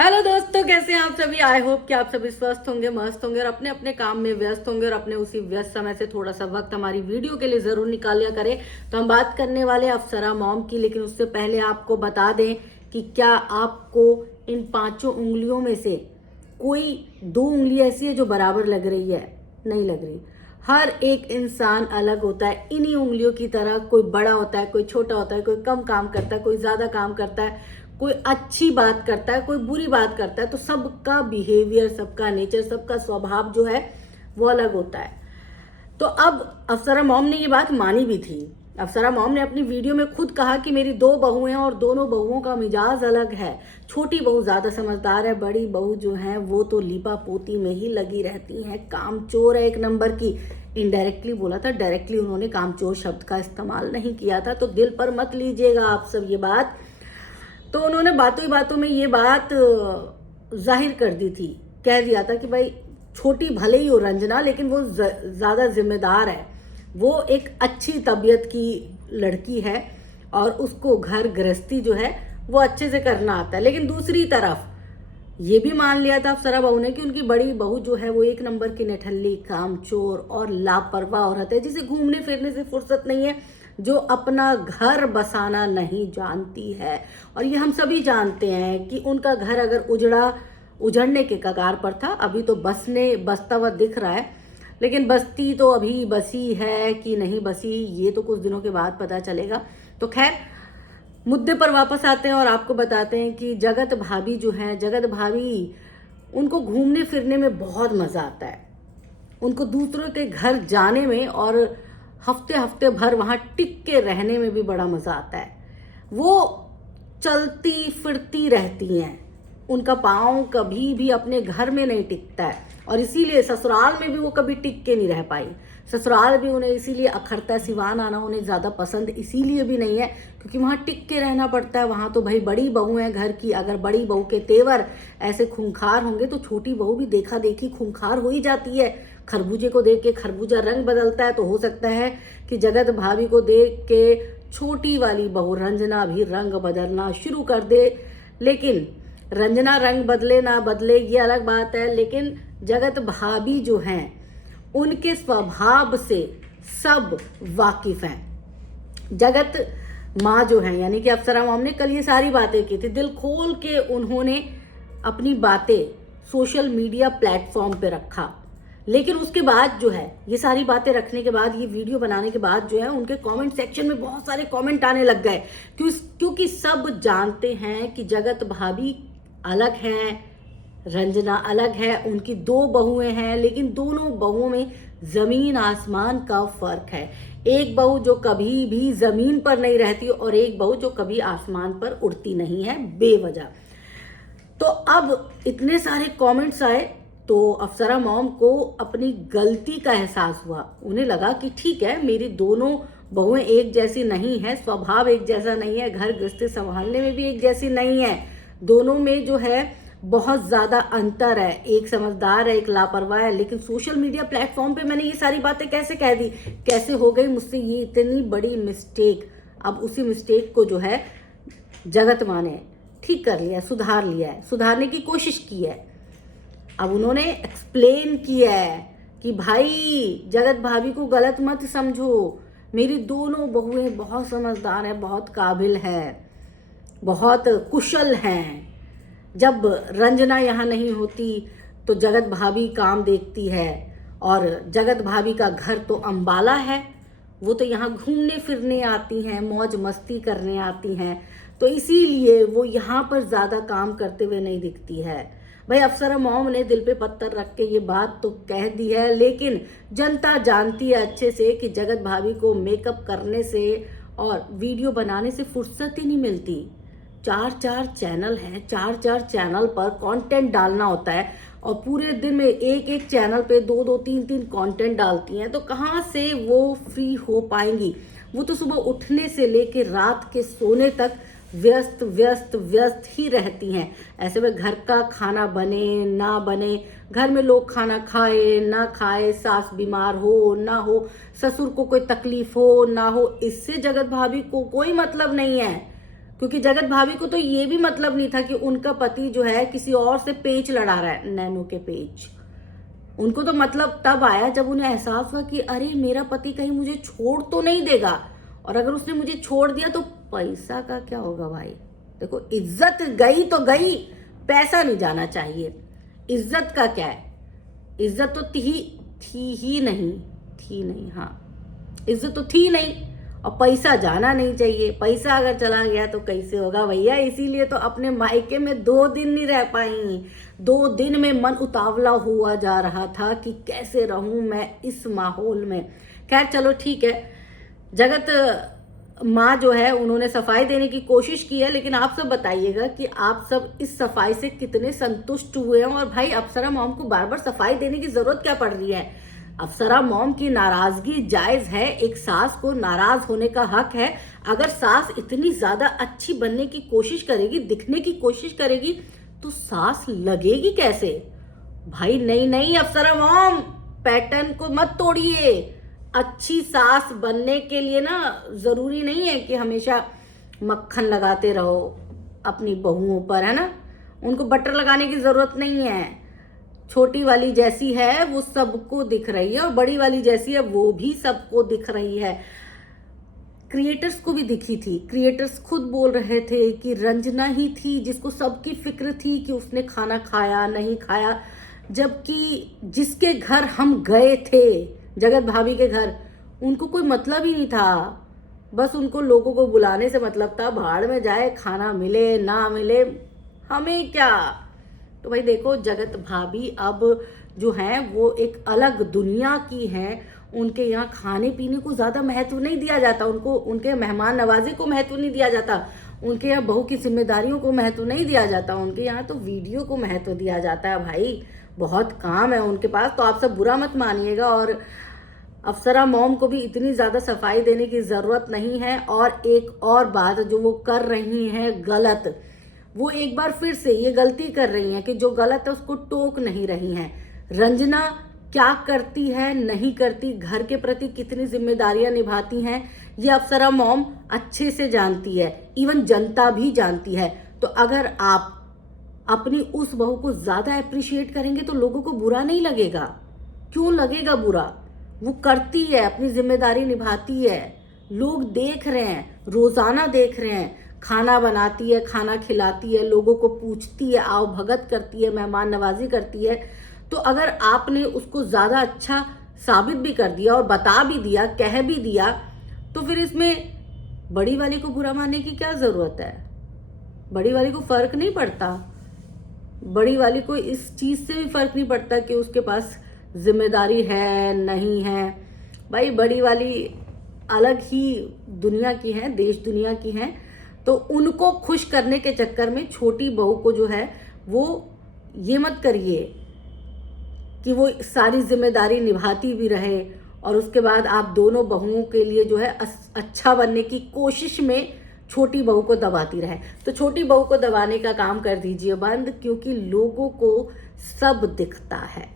Hello दोस्तों, कैसे हैं आप सभी। आई होप कि आप सभी स्वस्थ होंगे, मस्त होंगे और अपने अपने काम में व्यस्त होंगे और अपने उसी व्यस्त समय से थोड़ा सा वक्त हमारी वीडियो के लिए जरूर निकाल लिया करें। तो हम बात करने वाले अप्सरा मॉम की, लेकिन उससे पहले आपको बता दें कि क्या आपको इन पांचों उंगलियों में से कोई दो उंगली ऐसी है जो बराबर लग रही है? नहीं लग रही। हर एक इंसान अलग होता है। इन्हीं उंगलियों की तरह कोई बड़ा होता है, कोई छोटा होता है, कोई कम काम करता है, कोई ज्यादा काम करता है, कोई अच्छी बात करता है, कोई बुरी बात करता है। तो सबका बिहेवियर, सबका नेचर, सबका स्वभाव जो है वो अलग होता है। तो अब अप्सरा मॉम ने ये बात मानी भी थी। अप्सरा मॉम ने अपनी वीडियो में खुद कहा कि मेरी दो बहू हैं और दोनों बहुओं का मिजाज अलग है। छोटी बहू ज्यादा समझदार है, बड़ी बहू जो है वो तो लीपा पोती में ही लगी रहती है, कामचोर है एक नंबर की। इनडायरेक्टली बोला था, डायरेक्टली उन्होंने कामचोर शब्द का इस्तेमाल नहीं किया था, तो दिल पर मत लीजिएगा आप सब ये बात। तो उन्होंने बातों ही बातों में ये बात जाहिर कर दी थी, कह दिया था कि भाई छोटी भले ही हो रंजना, लेकिन वो ज्यादा जिम्मेदार है, वो एक अच्छी तबीयत की लड़की है और उसको घर गृहस्थी जो है वो अच्छे से करना आता है। लेकिन दूसरी तरफ ये भी मान लिया था अप्सरा बहू ने कि उनकी बड़ी बहू जो है वो एक नंबर की निठल्ली, कामचोर और लापरवाह औरत है, जिसे घूमने फिरने से फुर्सत नहीं है, जो अपना घर बसाना नहीं जानती है। और ये हम सभी जानते हैं कि उनका घर अगर उजड़ने के कगार पर था, अभी तो बसता हुआ दिख रहा है, लेकिन बस्ती तो अभी बसी है कि नहीं बसी ये तो कुछ दिनों के बाद पता चलेगा। तो खैर, मुद्दे पर वापस आते हैं और आपको बताते हैं कि जगत भाभी जो है, जगत भाभी, उनको घूमने फिरने में बहुत मजा आता है। उनको दूसरों के घर जाने में और हफ्ते हफ्ते भर वहां टिक के रहने में भी बड़ा मजा आता है। वो चलती फिरती रहती हैं, उनका पाँव कभी भी अपने घर में नहीं टिकता है और इसीलिए ससुराल में भी वो कभी टिक के नहीं रह पाई। ससुराल भी उन्हें इसीलिए अखरता है, सिवान आना उन्हें ज़्यादा पसंद इसीलिए भी नहीं है क्योंकि वहाँ टिक के रहना पड़ता है। वहाँ तो भाई बड़ी बहू है घर की, अगर बड़ी बहू के तेवर ऐसे खूंखार होंगे तो छोटी बहू भी देखा देखी खूंखार हो ही जाती है। खरबूजे को देख के खरबूजा रंग बदलता है, तो हो सकता है कि जगत भाभी को देख के छोटी वाली बहू रंजना भी रंग बदलना शुरू कर दे। लेकिन रंजना रंग बदले ना बदले ये अलग बात है, लेकिन जगत भाभी जो हैं उनके स्वभाव से सब वाकिफ हैं। जगत माँ जो है यानी कि अप्सरा मॉम ने कल ये सारी बातें की थी, दिल खोल के उन्होंने अपनी बातें सोशल मीडिया प्लेटफॉर्म पे रखा। लेकिन उसके बाद जो है ये सारी बातें रखने के बाद, ये वीडियो बनाने के बाद जो है उनके कमेंट सेक्शन में बहुत सारे कमेंट आने लग गए, क्योंकि सब जानते हैं कि जगत भाभी अलग है, रंजना अलग है, उनकी दो बहुएं हैं, लेकिन दोनों बहुओं में जमीन आसमान का फर्क है। एक बहू जो कभी भी जमीन पर नहीं रहती और एक बहू जो कभी आसमान पर उड़ती नहीं है बेवजह। तो अब इतने सारे कमेंट्स आए तो अप्सरा मॉम को अपनी गलती का एहसास हुआ। उन्हें लगा कि ठीक है, मेरी दोनों बहुएं एक जैसी नहीं है, स्वभाव एक जैसा नहीं है, घर गृहस्थी संभालने में भी एक जैसी नहीं है, दोनों में जो है बहुत ज्यादा अंतर है, एक समझदार है, एक लापरवाह है। लेकिन सोशल मीडिया प्लेटफॉर्म पे मैंने ये सारी बातें कैसे कह दी, कैसे हो गई मुझसे ये इतनी बड़ी मिस्टेक। अब उसी मिस्टेक को जो है जगत माँ ने ठीक कर लिया, सुधार लिया है, सुधारने की कोशिश की है। अब उन्होंने एक्सप्लेन किया है कि भाई जगत भाभी को गलत मत समझो, मेरी दोनों बहुएं बहुत समझदार हैं, बहुत काबिल हैं, बहुत कुशल हैं। जब रंजना यहाँ नहीं होती तो जगत भाभी काम देखती है और जगत भाभी का घर तो अंबाला है, वो तो यहाँ घूमने फिरने आती हैं, मौज मस्ती करने आती हैं, तो इसीलिए वो यहाँ पर ज़्यादा काम करते हुए नहीं दिखती है। भाई अप्सरा मॉम ने दिल पे पत्थर रख के ये बात तो कह दी है, लेकिन जनता जानती है अच्छे से कि जगत भाभी को मेकअप करने से और वीडियो बनाने से फुर्सत ही नहीं मिलती। चार चैनल हैं, चार चैनल पर कंटेंट डालना होता है और पूरे दिन में एक चैनल पे दो तीन कंटेंट डालती हैं, तो कहाँ से वो फ्री हो पाएंगी। वो तो सुबह उठने से लेकर रात के सोने तक व्यस्त व्यस्त व्यस्त ही रहती हैं। ऐसे में घर का खाना बने ना बने, घर में लोग खाना खाए ना खाए, सास बीमार हो ना हो, ससुर को कोई तकलीफ हो ना हो, इससे जगत भाभी को कोई मतलब नहीं है। क्योंकि जगत भाभी को तो ये भी मतलब नहीं था कि उनका पति जो है किसी और से पेच लड़ा रहा है, नैनो के पेच। उनको तो मतलब तब आया जब उन्हें एहसास हुआ कि अरे मेरा पति कहीं मुझे छोड़ तो नहीं देगा, और अगर उसने मुझे छोड़ दिया तो पैसा का क्या होगा भाई। देखो इज्जत गई तो गई, पैसा नहीं जाना चाहिए। इज्जत का क्या है, इज्जत तो थी नहीं, हाँ इज्जत तो थी नहीं, और पैसा जाना नहीं चाहिए। पैसा अगर चला गया तो कैसे होगा भैया। इसीलिए तो अपने मायके में 2 दिन नहीं रह पाई। 2 दिन में मन उतावला हुआ जा रहा था कि कैसे रहूं मैं इस माहौल में। खैर चलो ठीक है, जगत माँ जो है उन्होंने सफाई देने की कोशिश की है, लेकिन आप सब बताइएगा कि आप सब इस सफाई से कितने संतुष्ट हुए हैं। और भाई अप्सरा मॉम को बार बार सफाई देने की जरूरत क्या पड़ रही है। अप्सरा मॉम की नाराजगी जायज है, एक सास को नाराज होने का हक है। अगर सास इतनी ज्यादा अच्छी बनने की कोशिश करेगी, दिखने की कोशिश करेगी, तो सास लगेगी कैसे भाई। नहीं अप्सरा मॉम, पैटर्न को मत तोड़िए। अच्छी सास बनने के लिए ना जरूरी नहीं है कि हमेशा मक्खन लगाते रहो अपनी बहुओं पर, है ना। उनको बटर लगाने की जरूरत नहीं है। छोटी वाली जैसी है वो सबको दिख रही है, और बड़ी वाली जैसी है वो भी सबको दिख रही है। क्रिएटर्स को भी दिखी थी। क्रिएटर्स खुद बोल रहे थे कि रंजना ही थी जिसको सबकी फिक्र थी कि उसने खाना खाया नहीं खाया, जबकि जिसके घर हम गए थे, जगत भाभी के घर, उनको कोई मतलब ही नहीं था। बस उनको लोगों को बुलाने से मतलब था, भाड़ में जाए, खाना मिले ना मिले हमें क्या। तो भाई देखो, जगत भाभी अब जो हैं वो एक अलग दुनिया की हैं। उनके यहाँ खाने पीने को ज़्यादा महत्व नहीं दिया जाता, उनको उनके मेहमान नवाजी को महत्व नहीं दिया जाता, उनके यहाँ बहू की जिम्मेदारियों को महत्व नहीं दिया जाता। उनके यहाँ तो वीडियो को महत्व दिया जाता है भाई। बहुत काम है उनके पास, तो आप सब बुरा मत मानिएगा। और अप्सरा मॉम को भी इतनी ज़्यादा सफाई देने की ज़रूरत नहीं है। और एक और बात जो वो कर रही हैं गलत, वो एक बार फिर से ये गलती कर रही हैं कि जो गलत है उसको टोक नहीं रही हैं। रंजना क्या करती है नहीं करती, घर के प्रति कितनी जिम्मेदारियां निभाती हैं, ये अप्सरा मॉम अच्छे से जानती है, इवन जनता भी जानती है। तो अगर आप अपनी उस बहू को ज़्यादा अप्रिशिएट करेंगे तो लोगों को बुरा नहीं लगेगा। क्यों लगेगा बुरा, वो करती है, अपनी जिम्मेदारी निभाती है, लोग देख रहे हैं, रोजाना देख रहे हैं। खाना बनाती है, खाना खिलाती है, लोगों को पूछती है, आओ भगत करती है, मेहमान नवाजी करती है। तो अगर आपने उसको ज़्यादा अच्छा साबित भी कर दिया और बता भी दिया, कह भी दिया, तो फिर इसमें बड़ी वाली को बुरा मानने की क्या ज़रूरत है। बड़ी वाली को फ़र्क नहीं पड़ता, बड़ी वाली को इस चीज़ से भी फ़र्क नहीं पड़ता कि उसके पास जिम्मेदारी है नहीं है। भाई बड़ी वाली अलग ही दुनिया की है, देश दुनिया की है। तो उनको खुश करने के चक्कर में छोटी बहू को जो है वो ये मत करिए कि वो सारी जिम्मेदारी निभाती भी रहे और उसके बाद आप दोनों बहुओं के लिए जो है अच्छा बनने की कोशिश में छोटी बहू को दबाती रहे। तो छोटी बहू को दबाने का काम कर दीजिए बंद, क्योंकि लोगों को सब दिखता है।